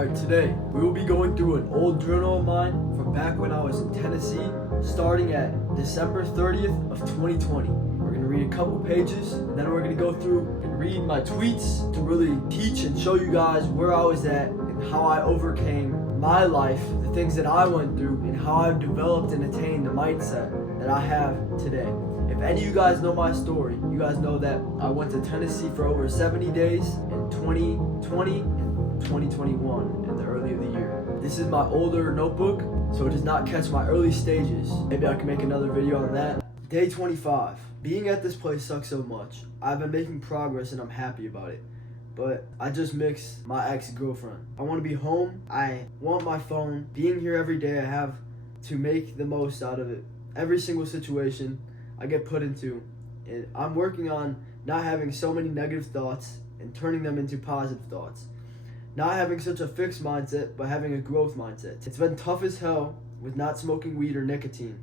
Alright, today we will be going through an old journal of mine from back when I was in Tennessee, starting at December 30th of 2020. We're going to read a couple pages, and then we're going to go through and read my tweets to really teach and show you guys where I was at and how I overcame my life, the things that I went through, and how I've developed and attained the mindset that I have today. If any of you guys know my story, you guys know that I went to Tennessee for over 70 days in 2020 and 2021 in the early of the year. This is my older notebook, so it does not catch my early stages. Maybe I can make another video on that. Day 25. Being at this place sucks so much. I've been making progress and I'm happy about it. But I just mixed my ex-girlfriend. I want to be home. I want my phone. Being here every day, I have to make the most out of it. Every single situation I get put into, and I'm working on not having so many negative thoughts and turning them into positive thoughts. Not having such a fixed mindset, but having a growth mindset. It's been tough as hell with not smoking weed or nicotine,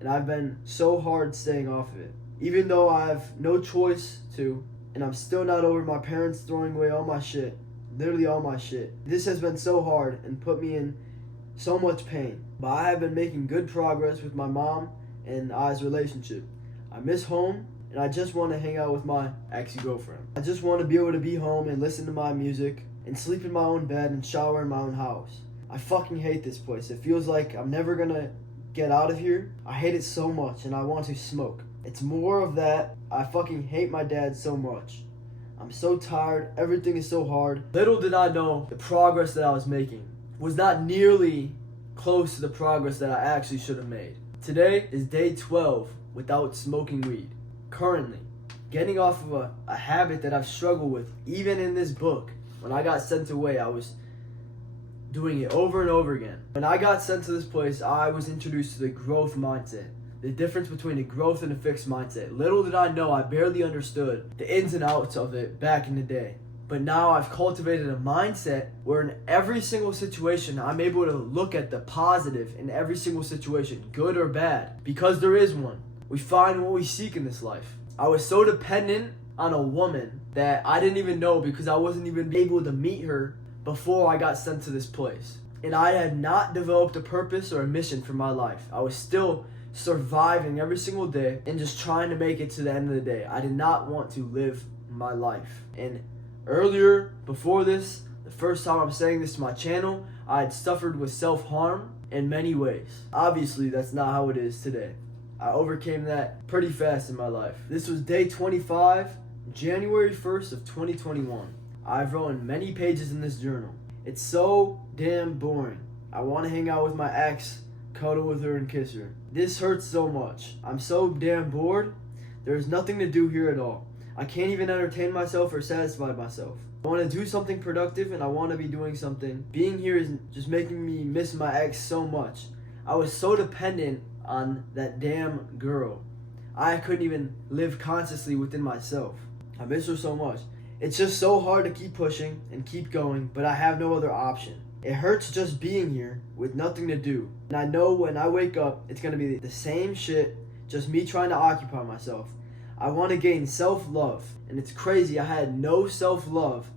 and I've been so hard staying off of it. Even though I have no choice to, and I'm still not over my parents throwing away all my shit, literally all my shit. This has been so hard and put me in so much pain, but I have been making good progress with my mom and I's relationship. I miss home, and I just want to hang out with my ex-girlfriend. I just want to be able to be home and listen to my music and sleep in my own bed and shower in my own house. I fucking hate this place. It feels like I'm never gonna get out of here. I hate it so much, and I want to smoke. It's more of that. I fucking hate my dad so much. I'm so tired. Everything is so hard. Little did I know the progress that I was making was not nearly close to the progress that I actually should have made. Today is day 12 without smoking weed. Currently, getting off of a habit that I've struggled with. Even in this book, when I got sent away, I was doing it over and over again. When I got sent to this place, I was introduced to the growth mindset. The difference between a growth and a fixed mindset. Little did I know, I barely understood the ins and outs of it back in the day. But now I've cultivated a mindset where in every single situation, I'm able to look at the positive in every single situation, good or bad, because there is one. We find what we seek in this life. I was so dependent on a woman that I didn't even know because I wasn't even able to meet her before I got sent to this place. And I had not developed a purpose or a mission for my life. I was still surviving every single day and just trying to make it to the end of the day. I did not want to live my life. And earlier, before this, the first time I'm saying this to my channel, I had suffered with self-harm in many ways. Obviously, that's not how it is today. I overcame that pretty fast in my life. This was day 25, January 1st of 2021. I've written many pages in this journal. It's so damn boring. I want to hang out with my ex, cuddle with her and kiss her. This hurts so much. I'm so damn bored. There's nothing to do here at all. I can't even entertain myself or satisfy myself. I want to do something productive and I want to be doing something. Being here is just making me miss my ex so much. I was so dependent on that damn girl. I couldn't even live consciously within myself. I miss her so much. It's just so hard to keep pushing and keep going, but I have no other option. It hurts just being here with nothing to do. And I know when I wake up, it's going to be the same shit, just me trying to occupy myself. I want to gain self-love. And it's crazy, I had no self-love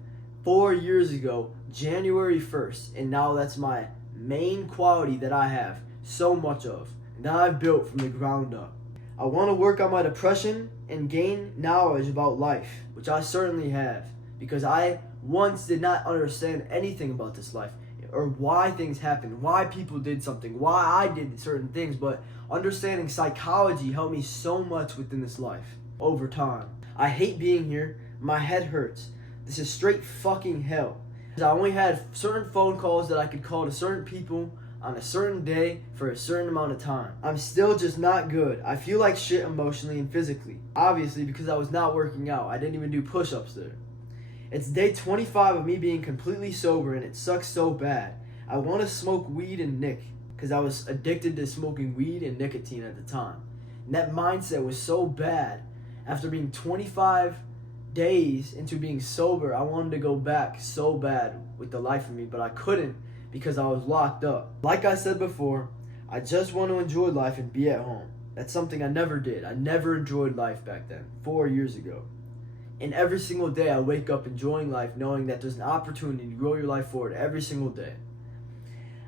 4 years ago, January 1st. And now that's my main quality that I have so much of. And that I've built from the ground up. I want to work on my depression and gain knowledge about life, which I certainly have. Because I once did not understand anything about this life. Or why things happen, why people did something, why I did certain things, but understanding psychology helped me so much within this life over time. I hate being here. My head hurts. This is straight fucking hell. I only had certain phone calls that I could call to certain people on a certain day for a certain amount of time. I'm still just not good. I feel like shit emotionally and physically. Obviously, because I was not working out. I didn't even do push-ups there. It's day 25 of me being completely sober and it sucks so bad. I want to smoke weed and nic because I was addicted to smoking weed and nicotine at the time. And that mindset was so bad. After being 25 days into being sober, I wanted to go back so bad with the life of me, but I couldn't because I was locked up. Like I said before, I just want to enjoy life and be at home. That's something I never did. I never enjoyed life back then, 4 years ago. And every single day I wake up enjoying life, knowing that there's an opportunity to grow your life forward every single day.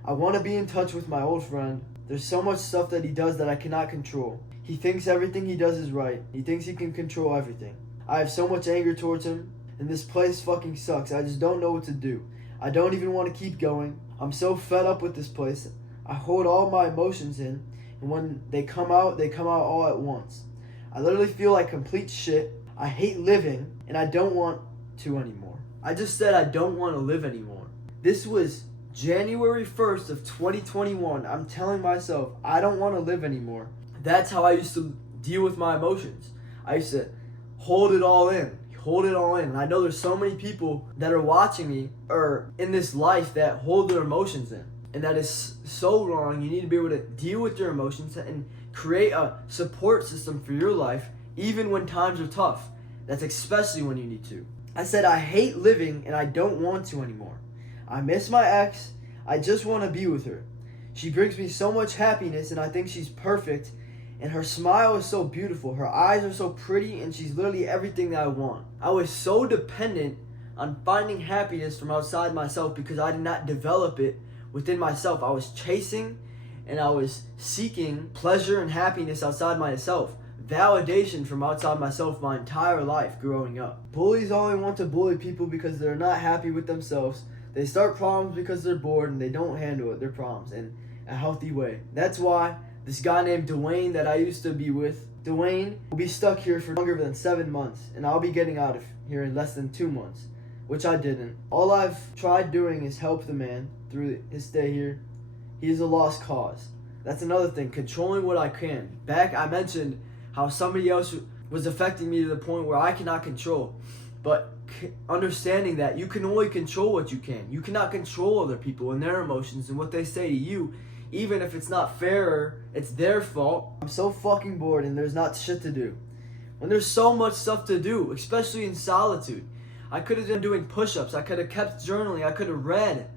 I want to be in touch with my old friend. There's so much stuff that he does that I cannot control. He thinks everything he does is right. He thinks he can control everything. I have so much anger towards him, and this place fucking sucks. I just don't know what to do. I don't even want to keep going. I'm so fed up with this place. I hold all my emotions in, and when they come out all at once. I literally feel like complete shit. I hate living, and I don't want to anymore. I just said I don't want to live anymore. This was January 1st of 2021. I'm telling myself I don't want to live anymore. That's how I used to deal with my emotions. I used to hold it all in. And I know there's so many people that are watching me or in this life that hold their emotions in. And that is so wrong. You need to be able to deal with your emotions and create a support system for your life even when times are tough. That's especially when you need to. I said I hate living and I don't want to anymore. I miss my ex. I just want to be with her. She brings me so much happiness and I think she's perfect. And her smile is so beautiful. Her eyes are so pretty and she's literally everything that I want. I was so dependent on finding happiness from outside myself because I did not develop it within myself. I was chasing and I was seeking pleasure and happiness outside myself. Validation from outside myself my entire life growing up. Bullies only want to bully people because they're not happy with themselves. They start problems because they're bored and they don't handle their problems in a healthy way. That's why this guy named Dwayne that I used to be with, Dwayne will be stuck here for longer than 7 months, and I'll be getting out of here in less than 2 months, which I didn't. All I've tried doing is help the man through his stay here. He is a lost cause. That's another thing, controlling what I can. Back I mentioned how somebody else was affecting me to the point where I cannot control, but understanding that you can only control what you can. You cannot control other people and their emotions and what they say to you. Even if it's not fair, it's their fault. I'm so fucking bored and there's not shit to do. When there's so much stuff to do, especially in solitude. I could have been doing push-ups. I could have kept journaling. I could have read.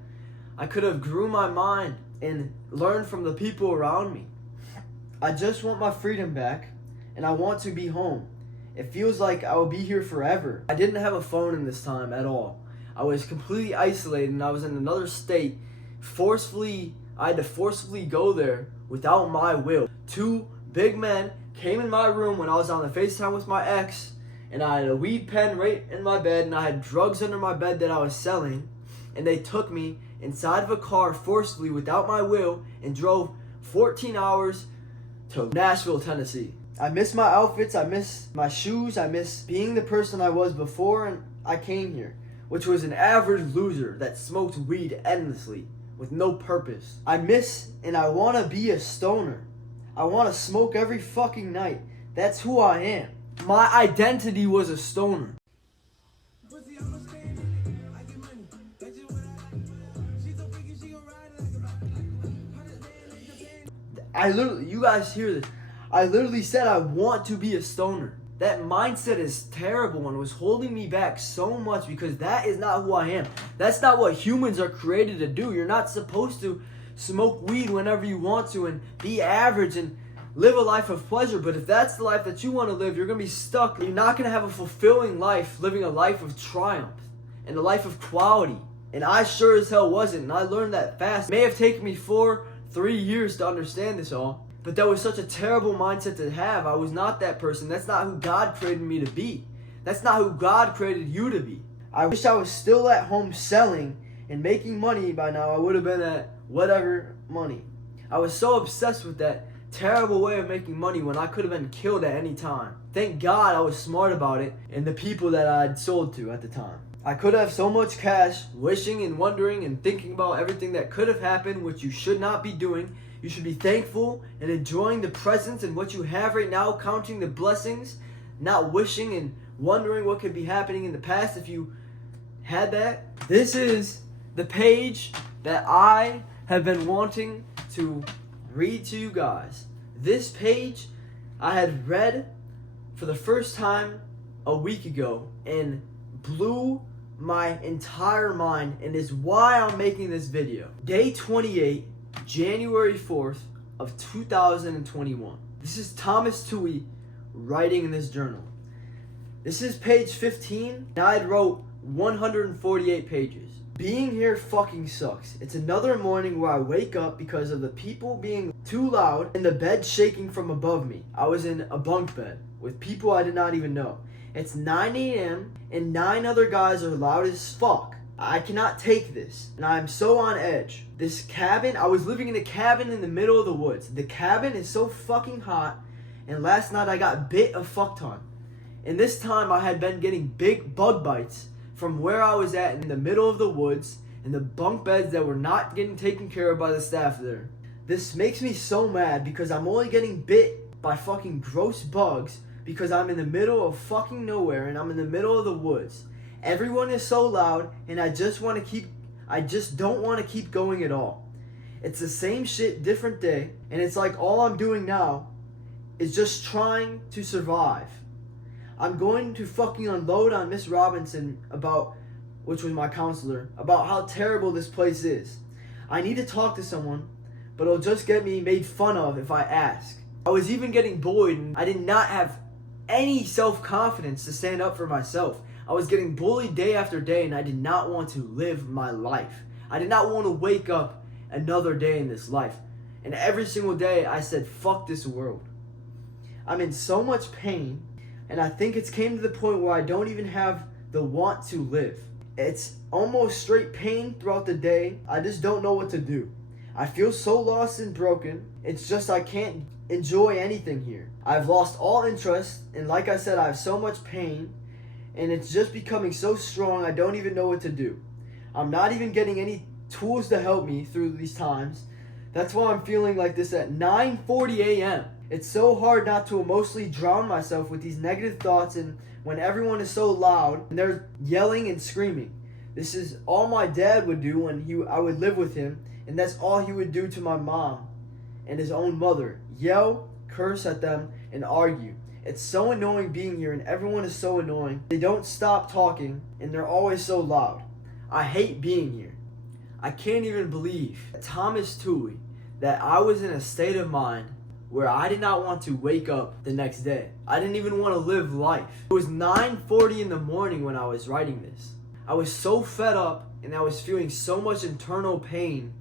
I could have grew my mind and learned from the people around me. I just want my freedom back and I want to be home. It feels like I will be here forever. I didn't have a phone in this time at all. I was completely isolated and I was in another state. I had to forcefully go there without my will. 2 big men came in my room when I was on the FaceTime with my ex, and I had a weed pen right in my bed, and I had drugs under my bed that I was selling, and they took me inside of a car forcefully without my will and drove 14 hours to Nashville, Tennessee. I miss my outfits, I miss my shoes, I miss being the person I was before I came here, which was an average loser that smoked weed endlessly with no purpose. I miss and I want to be a stoner. I want to smoke every fucking night. That's who I am. My identity was a stoner. You guys hear this? I literally said I want to be a stoner. That mindset is terrible and was holding me back so much because that is not who I am. That's not what humans are created to do. You're not supposed to smoke weed whenever you want to and be average and live a life of pleasure. But if that's the life that you want to live, you're going to be stuck. You're not going to have a fulfilling life living a life of triumph and a life of quality. And I sure as hell wasn't. And I learned that fast. It may have taken me 3 years to understand this all. But that was such a terrible mindset to have. I was not that person. That's not who God created me to be. That's not who God created you to be. I wish I was still at home selling and making money by now. I would have been at whatever money. I was so obsessed with that terrible way of making money when I could have been killed at any time. Thank God I was smart about it and the people that I'd sold to at the time. I could have so much cash, wishing and wondering and thinking about everything that could have happened, which you should not be doing. You should be thankful and enjoying the presence and what you have right now, counting the blessings, not wishing and wondering what could be happening in the past if you had that. This is the page that I have been wanting to read to you guys. This page I had read for the first time a week ago and blew my entire mind, and is why I'm making this video. Day 28, January 4th of 2021. This is ThomasTouhy writing in this journal. This is page 15, and I had wrote 148 pages. Being here fucking sucks. It's another morning where I wake up because of the people being too loud and the bed shaking from above me. I was in a bunk bed with people I did not even know. It's 9 a.m. and 9 other guys are loud as fuck. I cannot take this, and I am so on edge. This cabin, I was living in a cabin in the middle of the woods. The cabin is so fucking hot, and last night I got bit a fuck ton. And this time I had been getting big bug bites from where I was at in the middle of the woods, in the bunk beds that were not getting taken care of by the staff there. This makes me so mad because I'm only getting bit by fucking gross bugs because I'm in the middle of fucking nowhere and I'm in the middle of the woods. Everyone is so loud and I just don't want to keep going at all. It's the same shit, different day, and it's like all I'm doing now is just trying to survive. I'm going to fucking unload on Miss Robinson which was my counselor, about how terrible this place is. I need to talk to someone, but it'll just get me made fun of if I ask. I was even getting bullied and I did not have any self-confidence to stand up for myself. I was getting bullied day after day and I did not want to live my life. I did not want to wake up another day in this life. And every single day I said, fuck this world. I'm in so much pain. And I think it's came to the point where I don't even have the want to live. It's almost straight pain throughout the day. I just don't know what to do. I feel so lost and broken. It's just I can't enjoy anything here. I've lost all interest, and like I said, I have so much pain, and it's just becoming so strong I don't even know what to do. I'm not even getting any tools to help me through these times. That's why I'm feeling like this at 9:40 a.m. It's so hard not to emotionally drown myself with these negative thoughts and when everyone is so loud and they're yelling and screaming. This is all my dad would do when I would live with him, and that's all he would do to my mom and his own mother. Yell, curse at them, and argue. It's so annoying being here and everyone is so annoying. They don't stop talking and they're always so loud. I hate being here. I can't even believe at ThomasTouhy that I was in a state of mind where I did not want to wake up the next day. I didn't even want to live life. It was 9:40 in the morning when I was writing this. I was so fed up and I was feeling so much internal pain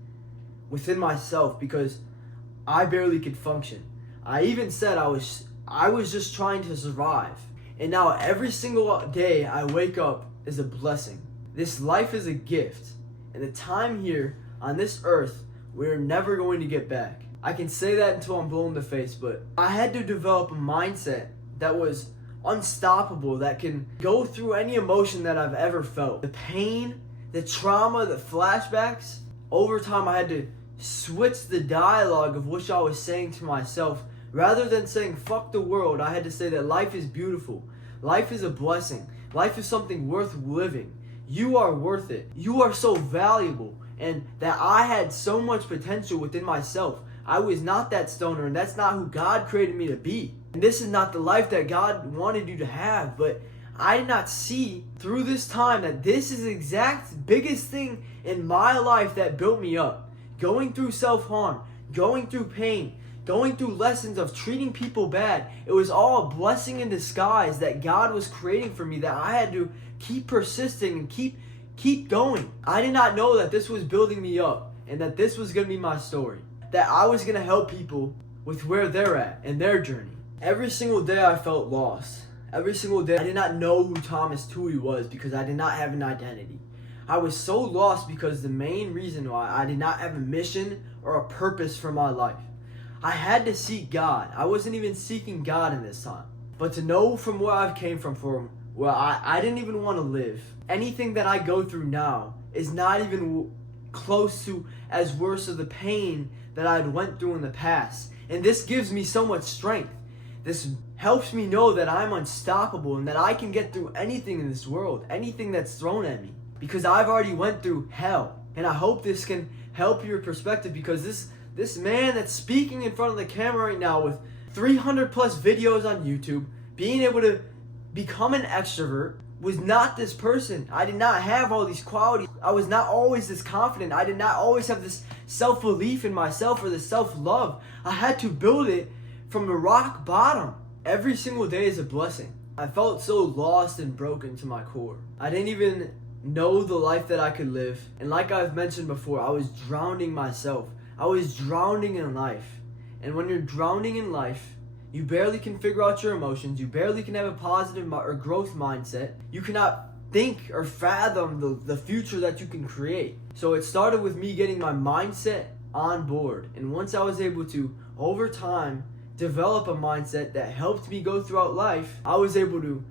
within myself because I barely could function. I even said I was just trying to survive. And now every single day I wake up is a blessing. This life is a gift. And the time here on this earth, we're never going to get back. I can say that until I'm blue in the face, but I had to develop a mindset that was unstoppable, that can go through any emotion that I've ever felt. The pain, the trauma, the flashbacks. Over time, I had to switch the dialogue of which I was saying to myself. Rather than saying, fuck the world, I had to say that life is beautiful. Life is a blessing. Life is something worth living. You are worth it. You are so valuable. And that I had so much potential within myself. I was not that stoner, and that's not who God created me to be. And this is not the life that God wanted you to have. But I did not see through this time that this is the exact biggest thing in my life that built me up. Going through self-harm, going through pain, going through lessons of treating people bad. It was all a blessing in disguise that God was creating for me, that I had to keep persisting and keep going. I did not know that this was building me up and that this was going to be my story. That I was going to help people with where they're at and their journey. Every single day I felt lost. Every single day I did not know who ThomasTouhy was because I did not have an identity. I was so lost because the main reason why I did not have a mission or a purpose for my life. I had to seek God. I wasn't even seeking God in this time. But to know from where I came from where I didn't even want to live. Anything that I go through now is not even close to as worse of the pain that I had went through in the past. And this gives me so much strength. This helps me know that I'm unstoppable and that I can get through anything in this world, anything that's thrown at me. Because I've already went through hell. And I hope this can help your perspective, because this man that's speaking in front of the camera right now with 300 plus videos on YouTube, being able to become an extrovert, was not this person. I did not have all these qualities. I was not always this confident. I did not always have this self-belief in myself or this self-love. I had to build it from the rock bottom. Every single day is a blessing. I felt so lost and broken to my core. I didn't even know the life that I could live. And like I've mentioned before, I was drowning myself. I was drowning in life. And when you're drowning in life, you barely can figure out your emotions. You barely can have a positive or growth mindset. You cannot think or fathom the future that you can create. So it started with me getting my mindset on board. And once I was able to, over time, develop a mindset that helped me go throughout life, I was able to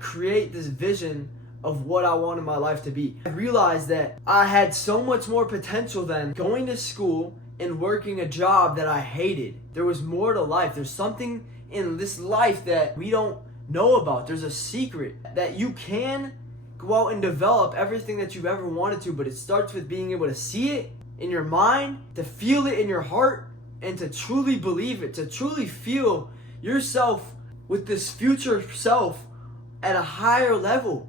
create this vision of what I wanted my life to be. I realized that I had so much more potential than going to school and working a job that I hated. There was more to life. There's something in this life that we don't know about. There's a secret that you can go out and develop everything that you've ever wanted to, but it starts with being able to see it in your mind, to feel it in your heart, and to truly believe it, to truly feel yourself with this future self at a higher level,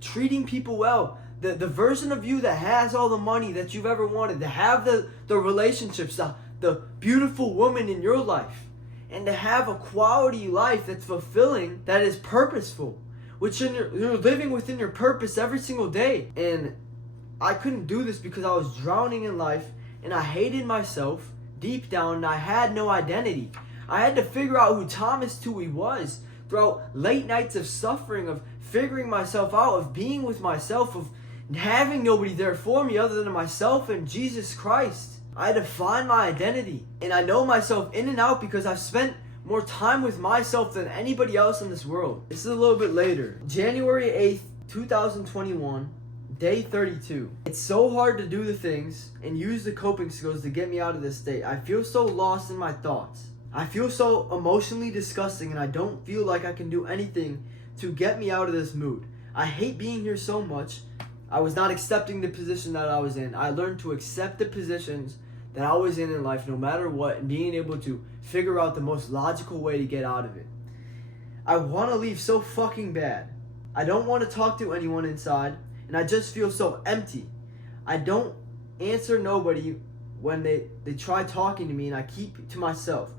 treating people well. The version of you that has all the money that you've ever wanted, to have the relationships, the beautiful woman in your life, and to have a quality life that's fulfilling, that is purposeful, which you're living within your purpose every single day. And I couldn't do this because I was drowning in life, and I hated myself deep down, and I had no identity. I had to figure out who ThomasTouhy was throughout late nights of suffering, of figuring myself out, of being with myself, of having nobody there for me other than myself and Jesus Christ. I had to find my identity, and I know myself in and out because I've spent more time with myself than anybody else in this world. This is a little bit later. January 8th, 2021, day 32. It's so hard to do the things and use the coping skills to get me out of this state. I feel so lost in my thoughts. I feel so emotionally disgusting, and I don't feel like I can do anything to get me out of this mood. I hate being here so much. I was not accepting the position that I was in. I learned to accept the positions that I was in life no matter what, and being able to figure out the most logical way to get out of it. I want to leave so fucking bad. I don't want to talk to anyone inside, and I just feel so empty. I don't answer nobody when they try talking to me, and I keep to myself.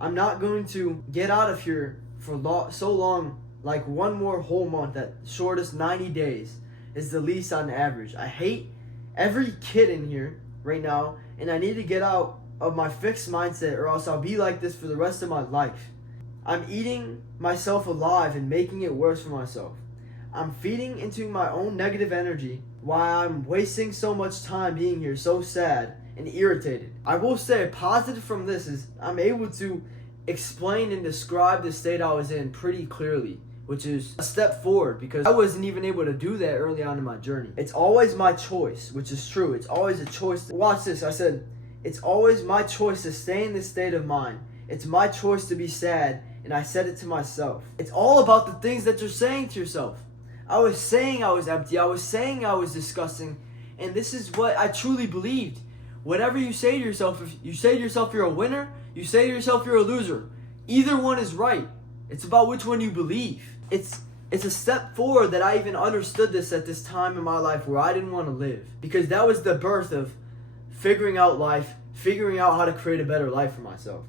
I'm not going to get out of here for so long, like one more whole month. At shortest 90 days is the least on average. I hate every kid in here right now, and I need to get out of my fixed mindset, or else I'll be like this for the rest of my life. I'm eating myself alive and making it worse for myself. I'm feeding into my own negative energy while I'm wasting so much time being here so sad and irritated. I will say a positive from this is I'm able to explain and describe the state I was in pretty clearly, which is a step forward because I wasn't even able to do that early on in my journey. It's always my choice, which is true. It's always a choice. Watch this. I said, it's always my choice to stay in this state of mind. It's my choice to be sad, and I said it to myself. It's all about the things that you're saying to yourself. I was saying I was empty. I was saying I was disgusting, and this is what I truly believed. Whatever you say to yourself, if you say to yourself you're a winner, you say to yourself you're a loser. Either one is right. It's about which one you believe. It's a step forward that I even understood this at this time in my life where I didn't want to live. Because that was the birth of figuring out life, figuring out how to create a better life for myself.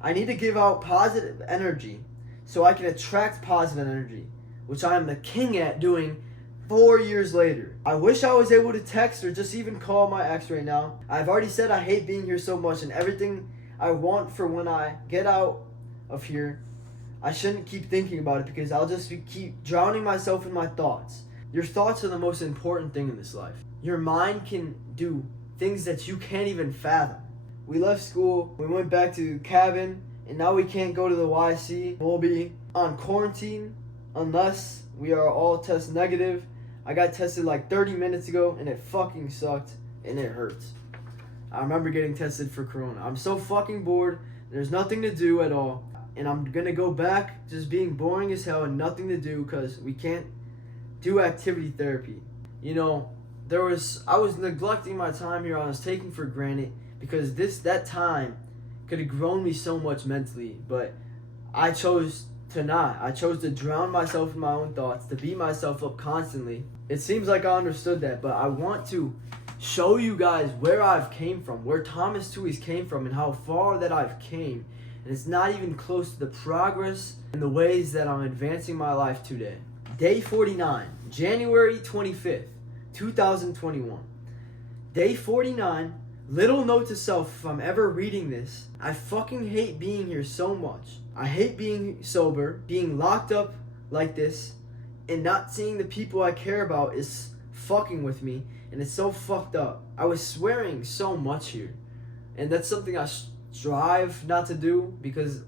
I need to give out positive energy so I can attract positive energy, which I am the king at doing 4 years later. I wish I was able to text or just even call my ex right now. I've already said I hate being here so much, and everything I want for when I get out of here, I shouldn't keep thinking about it because I'll just keep drowning myself in my thoughts. Your thoughts are the most important thing in this life. Your mind can do things that you can't even fathom. We left school, we went back to the cabin, and now we can't go to the YC. We'll be on quarantine unless we are all test negative. I got tested like 30 minutes ago, and it fucking sucked, and it hurts. I remember getting tested for corona. I'm so fucking bored. There's nothing to do at all. And I'm gonna go back just being boring as hell and nothing to do because we can't do activity therapy. You know, I was neglecting my time here. I was taking for granted because that time could have grown me so much mentally, but I chose to not. I chose to drown myself in my own thoughts, to beat myself up constantly. It seems like I understood that, but I want to show you guys where I've came from, where ThomasTouhy's came from, and how far that I've came and it's not even close to the progress and the ways that I'm advancing my life today. Day 49, January 25th, 2021. Day 49, little note to self if I'm ever reading this. I fucking hate being here so much. I hate being sober, being locked up like this, and not seeing the people I care about is fucking with me, and it's so fucked up. I was swearing so much here, and that's something I strive not to do because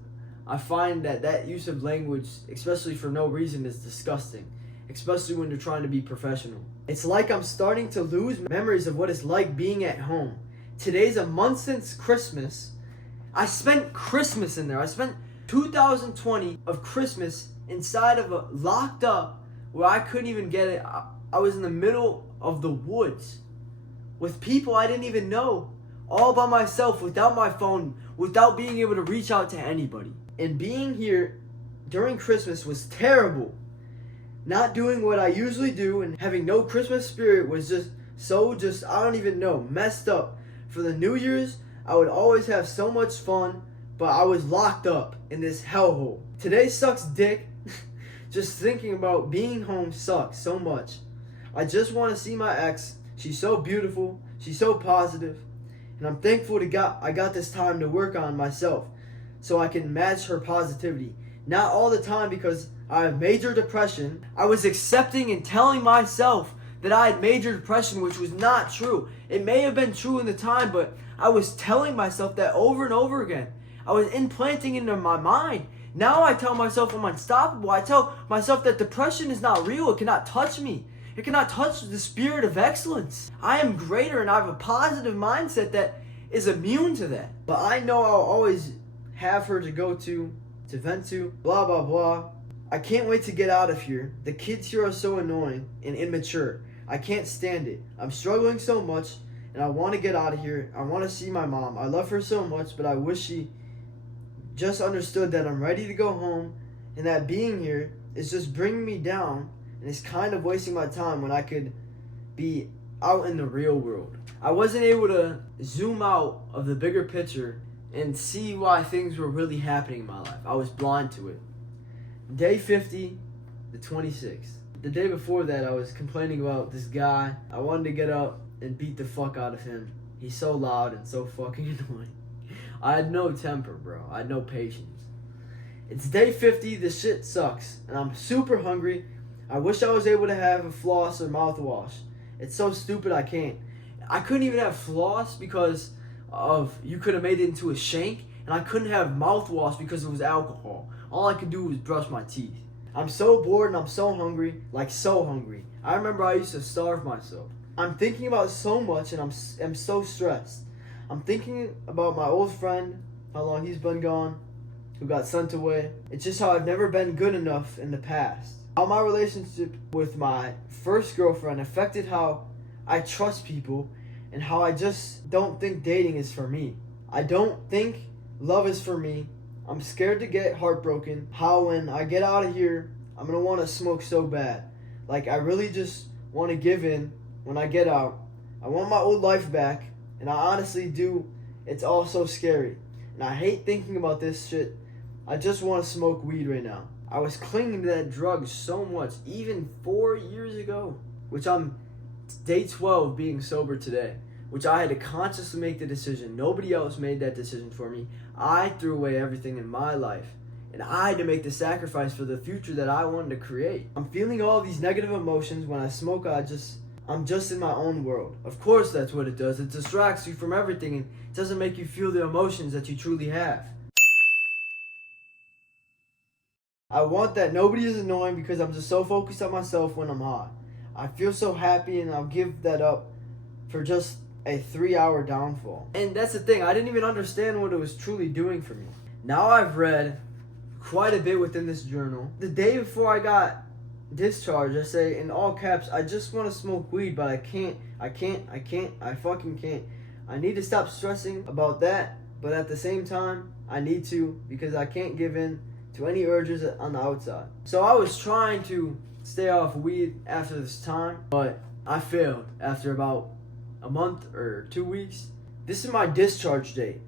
I find that use of language, especially for no reason, is disgusting, especially when you're trying to be professional. It's like I'm starting to lose memories of what it's like being at home. Today's a month since Christmas. I spent Christmas in there. I spent 2020 of Christmas inside of a locked up where I couldn't even get it. I was in the middle of the woods with people I didn't even know, all by myself, without my phone, without being able to reach out to anybody. And being here during Christmas was terrible. Not doing what I usually do and having no Christmas spirit was just I don't even know, messed up. For the New Year's, I would always have so much fun, but I was locked up in this hellhole. Today sucks dick. Just thinking about being home sucks so much. I just want to see my ex. She's so beautiful. She's so positive. And I'm thankful I got this time to work on myself so I can match her positivity. Not all the time because I have major depression. I was accepting and telling myself that I had major depression, which was not true. It may have been true in the time, but I was telling myself that over and over again. I was implanting it into my mind. Now I tell myself I'm unstoppable. I tell myself that depression is not real. It cannot touch me. It cannot touch the spirit of excellence. I am greater and I have a positive mindset that is immune to that. But I know I'll always have her to go to vent to, blah, blah, blah. I can't wait to get out of here. The kids here are so annoying and immature. I can't stand it. I'm struggling so much and I want to get out of here. I want to see my mom. I love her so much, but I wish she just understood that I'm ready to go home and that being here is just bringing me down and it's kind of wasting my time when I could be out in the real world. I wasn't able to zoom out of the bigger picture and see why things were really happening in my life. I was blind to it. Day 50, the 26th. The day before that, I was complaining about this guy. I wanted to get up and beat the fuck out of him. He's so loud and so fucking annoying. I had no temper, bro. I had no patience. It's day 50, this shit sucks, and I'm super hungry. I wish I was able to have a floss or mouthwash. It's so stupid I can't. I couldn't even have floss because of you could have made it into a shank, and I couldn't have mouthwash because it was alcohol. All I could do was brush my teeth. I'm so bored and I'm so hungry, like so hungry. I remember I used to starve myself. I'm thinking about so much and I'm so stressed. I'm thinking about my old friend, how long he's been gone, who got sent away. It's just how I've never been good enough in the past. How my relationship with my first girlfriend affected how I trust people and how I just don't think dating is for me. I don't think love is for me. I'm scared to get heartbroken. How when I get out of here, I'm going to want to smoke so bad. Like I really just want to give in when I get out. I want my old life back. And I honestly do. It's all so scary. And I hate thinking about this shit. I just want to smoke weed right now. I was clinging to that drug so much, even 4 years ago. Which I'm day 12 being sober today. Which I had to consciously make the decision. Nobody else made that decision for me. I threw away everything in my life. And I had to make the sacrifice for the future that I wanted to create. I'm feeling all these negative emotions. When I smoke, I'm just in my own world. Of course that's what it does. It distracts you from everything and it doesn't make you feel the emotions that you truly have. I want that nobody is annoying because I'm just so focused on myself when I'm high. I feel so happy and I'll give that up for just a 3-hour downfall. And that's the thing, I didn't even understand what it was truly doing for me. Now I've read quite a bit within this journal. The day before I got discharged, I say in all caps, I just want to smoke weed, but I fucking can't. I need to stop stressing about that, but at the same time, I need to because I can't give in to any urges on the outside. So I was trying to stay off weed after this time, but I failed after about a month or 2 weeks. This is my discharge date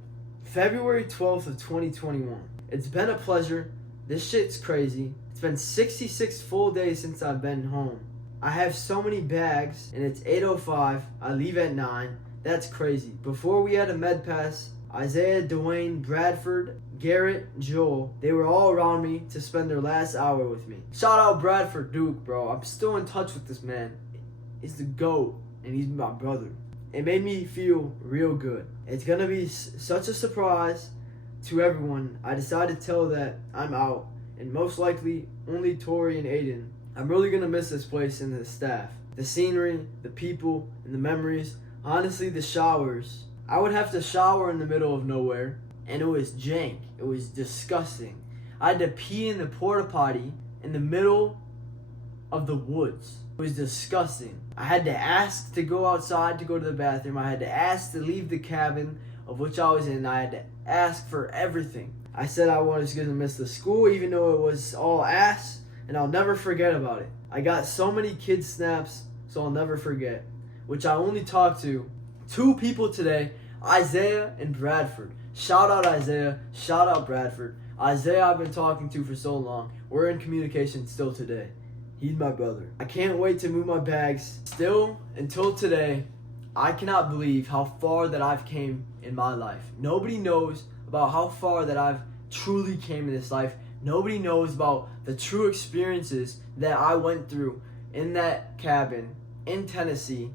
February 12th of 2021. It's been a pleasure. This shit's crazy. It's been 66 full days since I've been home. I have so many bags, and it's 8:05. I leave at 9. That's crazy. Before we had a med pass, Isaiah, Dwayne, Bradford, Garrett, Joel, they were all around me to spend their last hour with me. Shout out Bradford Duke, bro. I'm still in touch with this man. He's the GOAT, and he's my brother. It made me feel real good. It's gonna be such a surprise to everyone. I decided to tell that I'm out, and most likely only Tori and Aiden. I'm really gonna miss this place and the staff. The scenery, the people, and the memories. Honestly, the showers. I would have to shower in the middle of nowhere, and it was jank. It was disgusting. I had to pee in the porta potty in the middle of the woods. It was disgusting. I had to ask to go outside to go to the bathroom. I had to ask to leave the cabin of which I was in. I had to ask for everything. I said I was going to miss the school even though it was all ass, and I'll never forget about it. I got so many kids snaps, so I'll never forget, which I only talked to 2 people today, Isaiah and Bradford. Shout out Isaiah, shout out Bradford. Isaiah I've been talking to for so long. We're in communication still today. He's my brother. I can't wait to move my bags. Still, until today, I cannot believe how far that I've came in my life. Nobody knows about how far that I've truly came in this life. Nobody knows about the true experiences that I went through in that cabin in Tennessee.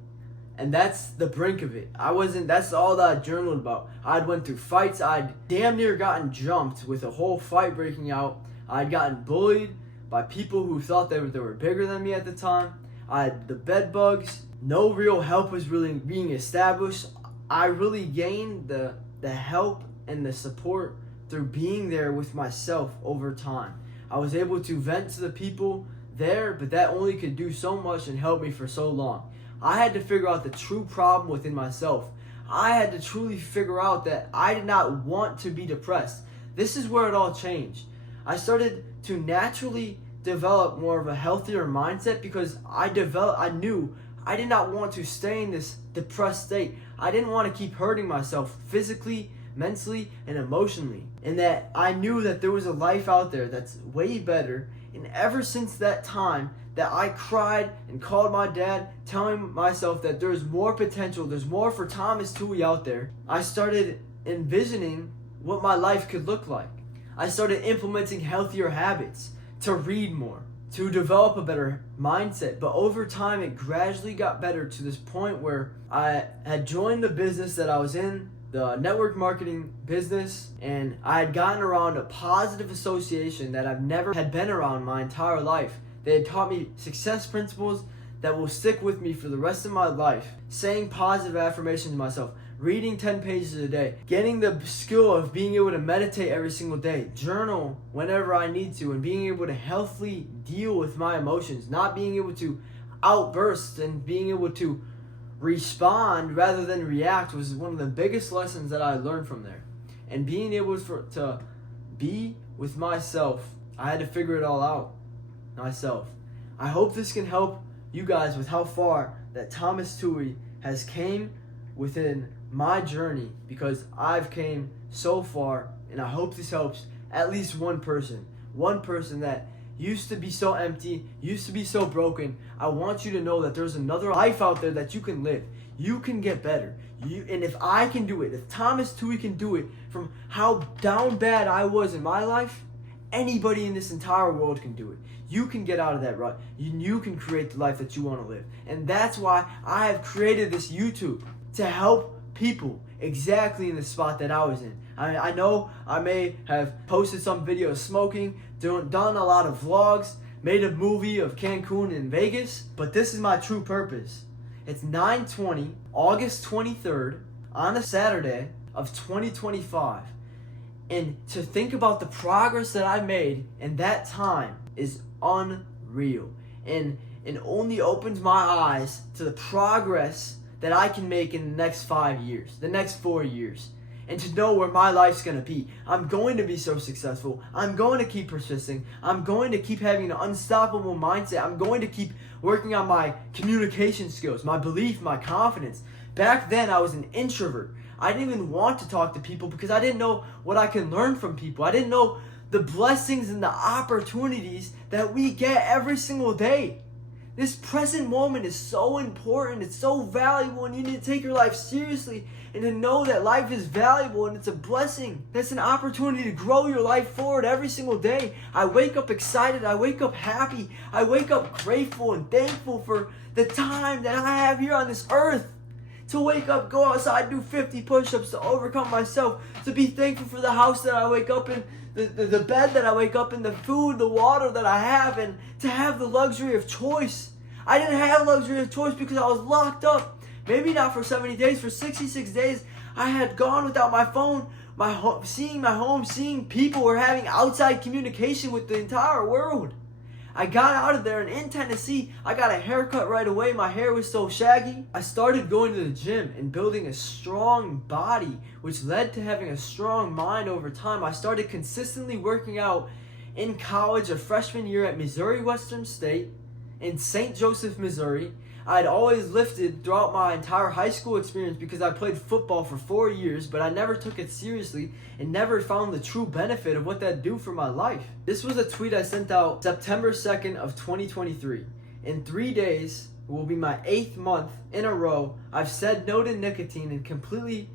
And that's the brink of it. That's all that I journaled about. I'd went through fights. I'd damn near gotten jumped with a whole fight breaking out. I'd gotten bullied by people who thought they were bigger than me at the time. I had the bed bugs. No real help was really being established. I really gained the help and the support through being there with myself over time. I was able to vent to the people there, but that only could do so much and help me for so long. I had to figure out the true problem within myself. I had to truly figure out that I did not want to be depressed. This is where it all changed. I started to naturally develop more of a healthier mindset because I knew I did not want to stay in this depressed state. I didn't want to keep hurting myself physically, mentally, and emotionally. And that I knew that there was a life out there that's way better. And ever since that time that I cried and called my dad, telling myself that there's more potential, there's more for ThomasTouhy out there, I started envisioning what my life could look like. I started implementing healthier habits, to read more, to develop a better mindset. But over time, it gradually got better to this point where I had joined the business that I was in, the network marketing business, and I had gotten around a positive association that I've never had been around my entire life. They had taught me success principles that will stick with me for the rest of my life. Saying positive affirmations to myself, reading 10 pages a day, getting the skill of being able to meditate every single day, journal whenever I need to, and being able to healthily deal with my emotions, not being able to outburst and being able to respond rather than react was one of the biggest lessons that I learned from there. And being able to be with myself, I had to figure it all out myself. I hope this can help you guys with how far that ThomasTouhy has came within my journey, because I've came so far, and I hope this helps at least one person that used to be so empty, used to be so broken. I want you to know that there's another life out there that you can live. You can get better. And if I can do it, if ThomasTouhy can do it from how down bad I was in my life, anybody in this entire world can do it. You can get out of that rut. You can create the life that you want to live. And that's why I have created this YouTube, to help people exactly in the spot that I was in. I know I may have posted some videos smoking, done a lot of vlogs, made a movie of Cancun and Vegas, but this is my true purpose. It's 9/20, August 23rd, on a Saturday of 2025. And to think about the progress that I made in that time is unreal. And it only opens my eyes to the progress that I can make in the next 5 years, the next 4 years, and to know where my life's going to be. I'm going to be so successful. I'm going to keep persisting. I'm going to keep having an unstoppable mindset. I'm going to keep working on my communication skills, my belief, my confidence. Back then, I was an introvert. I didn't even want to talk to people because I didn't know what I can learn from people. I didn't know the blessings and the opportunities that we get every single day. This present moment is so important. It's so valuable, and you need to take your life seriously and to know that life is valuable and it's a blessing. That's an opportunity to grow your life forward every single day. I wake up excited. I wake up happy. I wake up grateful and thankful for the time that I have here on this earth. To wake up, go outside, do 50 push-ups, to overcome myself, to be thankful for the house that I wake up in, the bed that I wake up in, the food, the water that I have, and to have the luxury of choice. I didn't have luxury of choice because I was locked up. Maybe not for 70 days, for 66 days, I had gone without my phone, seeing my home, seeing people, were having outside communication with the entire world. I got out of there, and in Tennessee, I got a haircut right away. My hair was so shaggy. I started going to the gym and building a strong body, which led to having a strong mind over time. I started consistently working out in college, a freshman year at Missouri Western State in St. Joseph, Missouri. I'd always lifted throughout my entire high school experience because I played football for 4 years, but I never took it seriously and never found the true benefit of what that'd do for my life. This was a tweet I sent out September 2nd of 2023. In 3 days, it will be my 8th month in a row, I've said no to nicotine and completely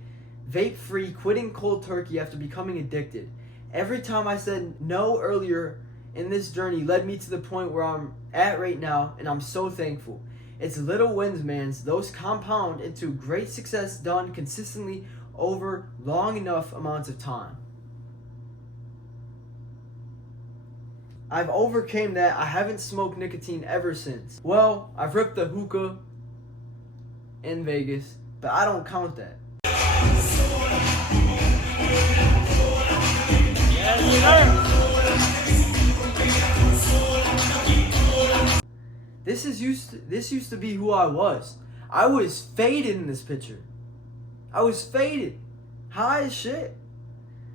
vape-free, quitting cold turkey after becoming addicted. Every time I said no earlier in this journey led me to the point where I'm at right now, and I'm so thankful. It's little wins, man. Those compound into great success done consistently over long enough amounts of time. I've overcame that. I haven't smoked nicotine ever since. Well, I've ripped the hookah in Vegas, but I don't count that. Yes, sir. This used to be who I was. I was faded in this picture. I was faded. High as shit.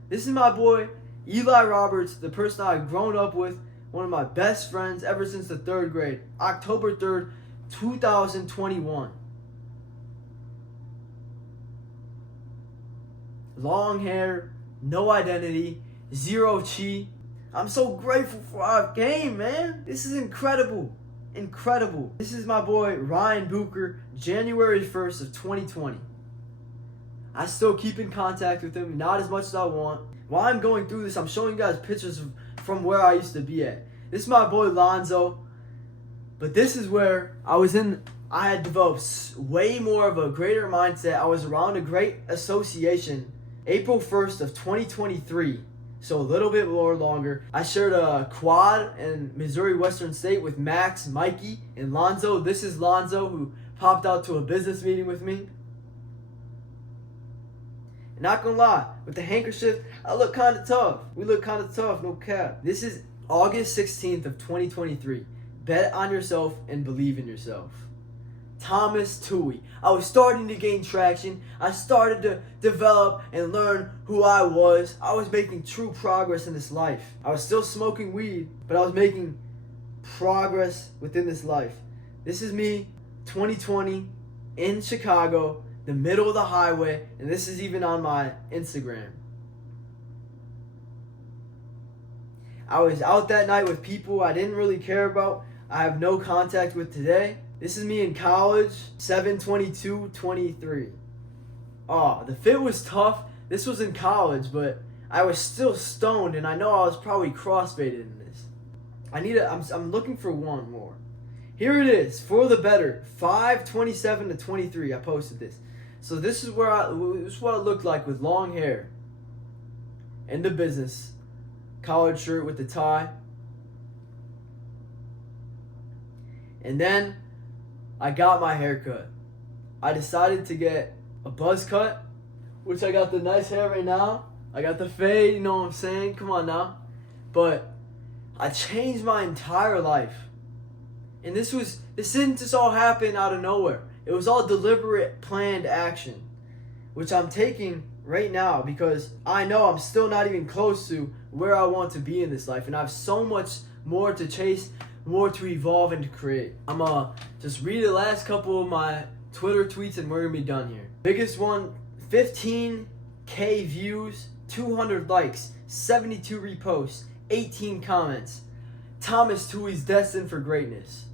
This is my boy, Eli Roberts, the person I've grown up with, one of my best friends ever since the 3rd grade. October 3rd, 2021. Long hair, no identity, zero chi. I'm so grateful for our game, man. This is incredible. Incredible. This is my boy Ryan Bucher, January 1st of 2020. I still keep in contact with him, not as much as I want. While I'm going through this, I'm showing you guys pictures from where I used to be at. This is my boy Lonzo, but this is where I had developed way more of a greater mindset. I was around a great association, April 1st of 2023. So a little bit more longer. I shared a quad in Missouri Western State with Max, Mikey, and Lonzo. This is Lonzo, who popped out to a business meeting with me. And not gonna lie, with the handkerchief, I look kind of tough. We look kind of tough, no cap. This is August 16th of 2023. Bet on yourself and believe in yourself. ThomasTouhy. I was starting to gain traction. I started to develop and learn who I was. I was making true progress in this life. I was still smoking weed, but I was making progress within this life. This is me, 2020, in Chicago, the middle of the highway, and this is even on my Instagram. I was out that night with people I didn't really care about. I have no contact with today. This is me in college, 7/22/23. Oh, the fit was tough. This was in college, but I was still stoned, and I know I was probably crossfaded in this. I'm looking for one more. Here it is, for the better, 5/27/23. I posted this. So this is what it looked like with long hair. In the business, collared shirt with the tie. And then I got my hair cut. I decided to get a buzz cut, which I got the nice hair right now. I got the fade, you know what I'm saying? Come on now. But I changed my entire life. And this didn't just all happen out of nowhere. It was all deliberate, planned action, which I'm taking right now because I know I'm still not even close to where I want to be in this life. And I have so much more to chase, more to evolve and to create. I'm just read the last couple of my Twitter tweets and we're gonna be done here. Biggest 15K views, 200 likes, 72 reposts, 18 comments. ThomasTouhy's destined for greatness.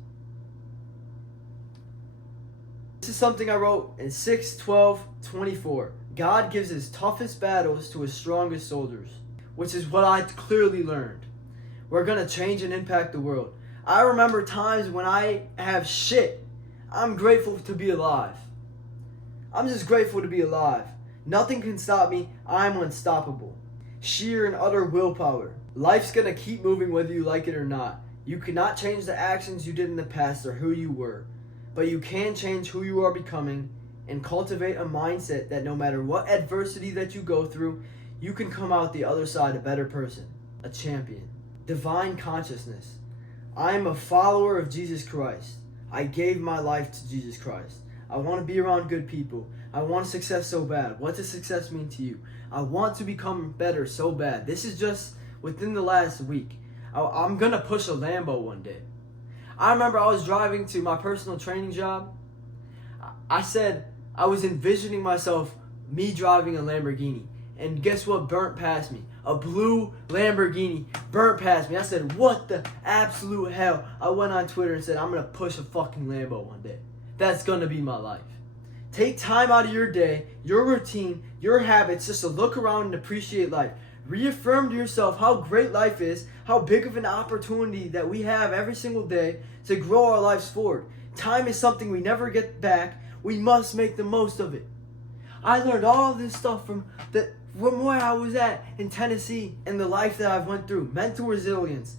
This is something I wrote in 6/12/24. God gives his toughest battles to his strongest soldiers, which is what I clearly learned. We're going to change and impact the world. I remember times when I have shit. I'm grateful to be alive. I'm just grateful to be alive. Nothing can stop me. I'm unstoppable. Sheer and utter willpower. Life's going to keep moving whether you like it or not. You cannot change the actions you did in the past or who you were, but you can change who you are becoming and cultivate a mindset that no matter what adversity that you go through, you can come out the other side a better person, a champion. Divine consciousness. I am a follower of Jesus Christ. I gave my life to Jesus Christ. I want to be around good people. I want success so bad. What does success mean to you? I want to become better so bad. This is just within the last week. I'm going to push a Lambo one day. I remember I was driving to my personal training job. I said I was envisioning myself me driving a Lamborghini. And guess what burnt past me? A blue Lamborghini burnt past me. I said, what the absolute hell? I went on Twitter and said, I'm going to push a fucking Lambo one day. That's going to be my life. Take time out of your day, your routine, your habits, just to look around and appreciate life. Reaffirm to yourself how great life is, how big of an opportunity that we have every single day to grow our lives forward. Time is something we never get back. We must make the most of it. I learned all this stuff from where I was at in Tennessee and the life that I've went through. Mental resilience.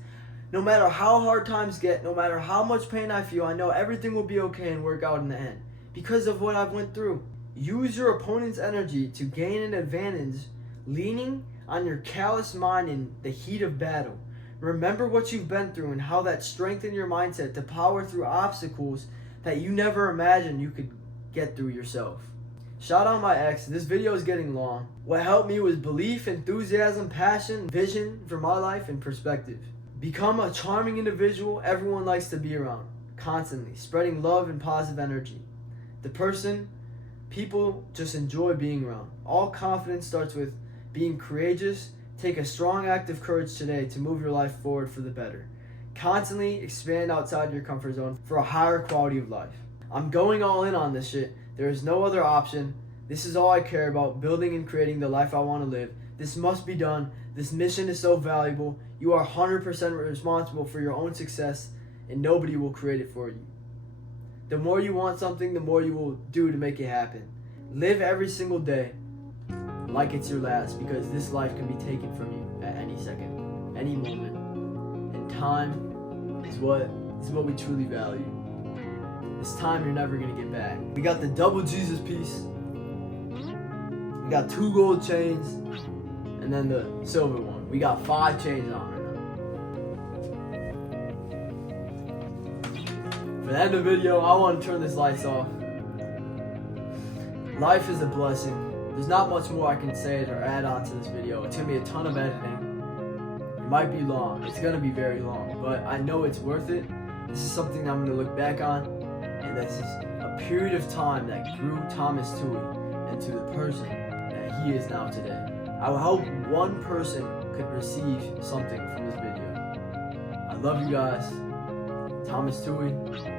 No matter how hard times get, no matter how much pain I feel, I know everything will be okay and work out in the end because of what I've went through. Use your opponent's energy to gain an advantage, leaning on your callous mind in the heat of battle. Remember what you've been through and how that strengthened your mindset to power through obstacles that you never imagined you could get through yourself. Shout out my ex. This video is getting long. What helped me was belief, enthusiasm, passion, vision for my life, and perspective. Become a charming individual everyone likes to be around, constantly, spreading love and positive energy. The person people just enjoy being around. All confidence starts with being courageous. Take a strong act of courage today to move your life forward for the better. Constantly expand outside your comfort zone for a higher quality of life. I'm going all in on this shit. There is no other option. This is all I care about, building and creating the life I want to live. This must be done. This mission is so valuable. You are 100% responsible for your own success, and nobody will create it for you. The more you want something, the more you will do to make it happen. Live every single day like it's your last, because this life can be taken from you at any second, any moment. And time is what we truly value. This time you're never gonna get back. We got the double Jesus piece. We got 2 gold chains, and then the silver one. We got 5 chains on right now. For the end of the video, I want to turn this lights off. Life is a blessing. There's not much more I can say or add on to this video. It's gonna be a ton of editing. It might be long. It's gonna be very long, but I know it's worth it. This is something I'm gonna look back on, and this is a period of time that grew ThomasTouhy into the person that he is now today. I hope one person could receive something from this video. I love you guys. ThomasTouhy.